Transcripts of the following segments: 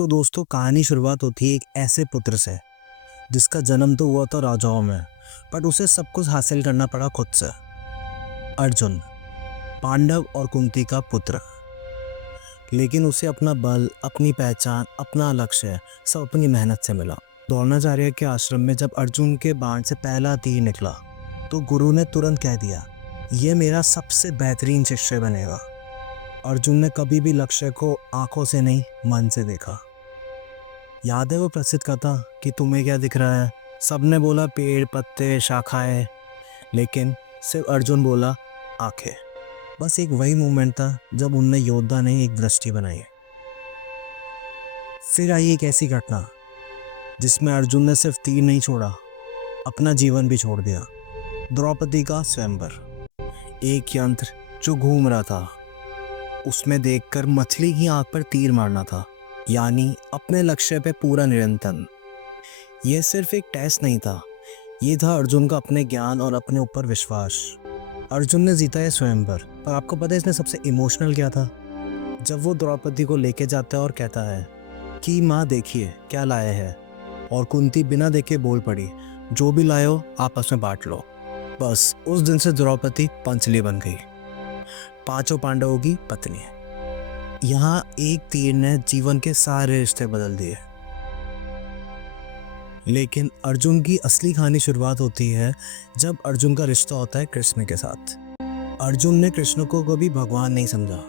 तो दोस्तों कहानी शुरुआत होती है एक ऐसे पुत्र से जिसका जन्म तो हुआ था राजाओं में, बट उसे सब कुछ हासिल करना पड़ा खुद से। अर्जुन, पांडव और कुंती का पुत्र, लेकिन उसे अपना बल, अपनी पहचान, अपना लक्ष्य सब अपनी मेहनत से मिला। द्रोणाचार्य के आश्रम में जब अर्जुन के बाण से पहला तीर निकला तो गुरु ने तुरंत कह दिया, ये मेरा सबसे बेहतरीन शिष्य बनेगा। अर्जुन ने कभी भी लक्ष्य को आंखों से नहीं, मन से देखा। याद है वो प्रसिद्ध कथा कि तुम्हें क्या दिख रहा है? सबने बोला पेड़, पत्ते, शाखाएं, लेकिन सिर्फ अर्जुन बोला आंखें। बस एक वही मोमेंट था जब उनने योद्धा ने एक दृष्टि बनाई। फिर आई एक ऐसी घटना जिसमें अर्जुन ने सिर्फ तीर नहीं छोड़ा, अपना जीवन भी छोड़ दिया। द्रौपदी का स्वयंवर, एक यंत्र जो घूम रहा था, उसमें देखकर मछली की आंख पर तीर मारना था, यानी अपने लक्ष्य पे पूरा निरंतर। यह सिर्फ एक टेस्ट नहीं था, ये था अर्जुन का अपने ज्ञान और अपने ऊपर विश्वास। अर्जुन ने जीता है स्वयंवर, पर आपको पता है इसमें सबसे इमोशनल क्या था? जब वो द्रौपदी को लेके जाता है और कहता है कि माँ देखिए क्या लाए हैं, और कुंती बिना देखे बोल पड़ी, जो भी लाए हो आपस में बांट लो। बस उस दिन से द्रौपदी पंचली बन गई, पांचों पांडवों की पत्नी। यहाँ एक तीर ने जीवन के सारे रिश्ते बदल दिए। लेकिन अर्जुन की असली कहानी शुरुआत होती है जब अर्जुन का रिश्ता होता है कृष्ण के साथ। अर्जुन ने कृष्ण को कभी भगवान नहीं समझा,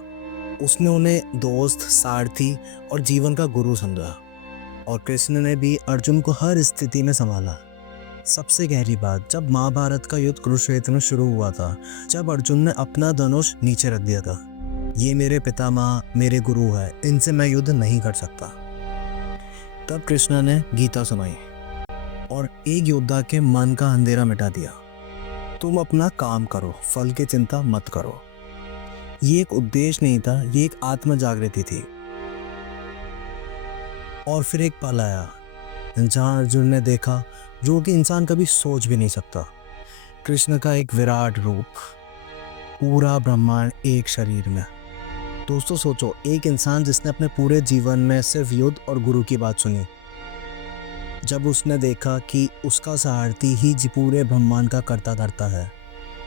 उसने उन्हें दोस्त, सारथी और जीवन का गुरु समझा। और कृष्ण ने भी अर्जुन को हर स्थिति में संभाला। सबसे गहरी बात, जब महाभारत का युद्ध कुरुक्षेत्र में शुरू हुआ था, जब अर्जुन ने अपना धनुष नीचे रख दिया था, ये मेरे पितामह, मेरे गुरु है, इनसे मैं युद्ध नहीं कर सकता, तब कृष्ण ने गीता सुनाई और एक योद्धा के मन का अंधेरा मिटा दिया। तुम अपना काम करो, फल की चिंता मत करो। ये एक उद्देश्य नहीं था, ये एक आत्म जागृति थी। और फिर एक पल आया जहां अर्जुन ने देखा जो कि इंसान कभी सोच भी नहीं सकता, कृष्ण का एक विराट रूप, पूरा ब्रह्मांड एक शरीर में। दोस्तों सोचो, एक इंसान जिसने अपने पूरे जीवन में सिर्फ युद्ध और गुरु की बात सुनी, जब उसने देखा कि उसका सारथी ही पूरे ब्रह्मांड का कर्ता धर्ता है,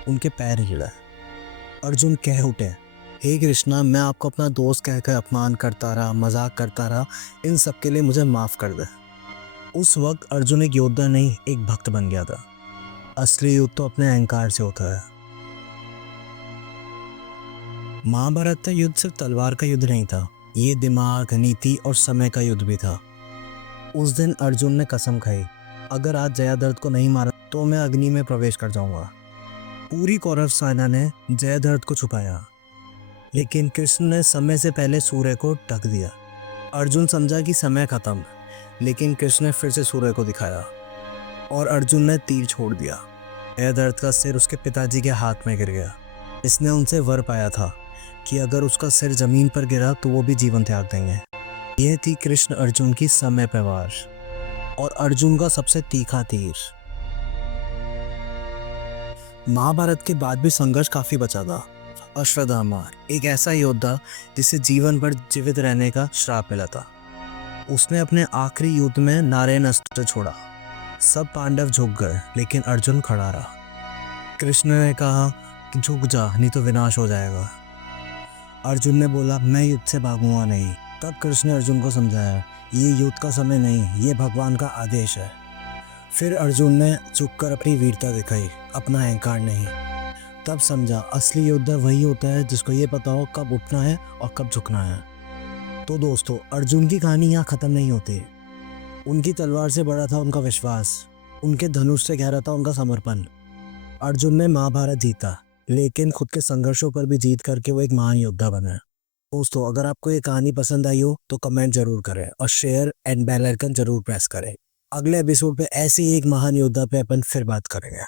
उनके पैर हिला। अर्जुन कह उठे, हे कृष्णा, मैं आपको अपना दोस्त कहकर अपमान करता रहा, मजाक करता रहा, इन सब के लिए मुझे माफ़ कर दे। उस वक्त अर्जुन एक योद्धा नहीं, एक भक्त बन गया था। असली युद्ध तो अपने अहंकार से होता है। महाभारत का युद्ध सिर्फ तलवार का युद्ध नहीं था, ये दिमाग, नीति और समय का युद्ध भी था। उस दिन अर्जुन ने कसम खाई, अगर आज जयाद्रथ को नहीं मारा तो मैं अग्नि में प्रवेश कर जाऊंगा। पूरी कौरव सेना ने जयाद्रथ को छुपाया, लेकिन कृष्ण ने समय से पहले सूर्य को ढक दिया। अर्जुन समझा कि समय खत्म, लेकिन कृष्ण ने फिर से सूर्य को दिखाया और अर्जुन ने तीर छोड़ दिया। जयाद्रथ का सिर उसके पिताजी के हाथ में गिर गया। इसने उनसे वर पाया था कि अगर उसका सिर जमीन पर गिरा तो वो भी जीवन त्याग देंगे। यह थी कृष्ण अर्जुन की समय पे वार, और अर्जुन का सबसे तीखा तीर। महाभारत के बाद भी संघर्ष काफी बचा था। अश्वत्थामा, एक ऐसा योद्धा जिसे जीवन भर जीवित रहने का श्राप मिला था, उसने अपने आखिरी युद्ध में नारायण अस्त्र छोड़ा। सब पांडव झुक गए, लेकिन अर्जुन खड़ा रहा। कृष्ण ने कहा कि झुक जा, नहीं तो विनाश हो जाएगा। अर्जुन ने बोला, मैं युद्ध से भागूंगा नहीं। तब कृष्ण ने अर्जुन को समझाया, ये युद्ध का समय नहीं, ये भगवान का आदेश है। फिर अर्जुन ने झुककर अपनी वीरता दिखाई, अपना अहंकार नहीं। तब समझा, असली योद्धा वही होता है जिसको ये पता हो कब उठना है और कब झुकना है। तो दोस्तों, अर्जुन की कहानी यहाँ ख़त्म नहीं होती। उनकी तलवार से बड़ा था उनका विश्वास, उनके धनुष से गहरा था उनका समर्पण। अर्जुन ने महाभारत जीता, लेकिन खुद के संघर्षों पर भी जीत करके वो एक महान योद्धा बना। दोस्तों, अगर आपको ये कहानी पसंद आई हो तो कमेंट जरूर करें और शेयर एंड बेल आइकन जरूर प्रेस करें। अगले एपिसोड पे ऐसे ही एक महान योद्धा पे अपन फिर बात करेंगे।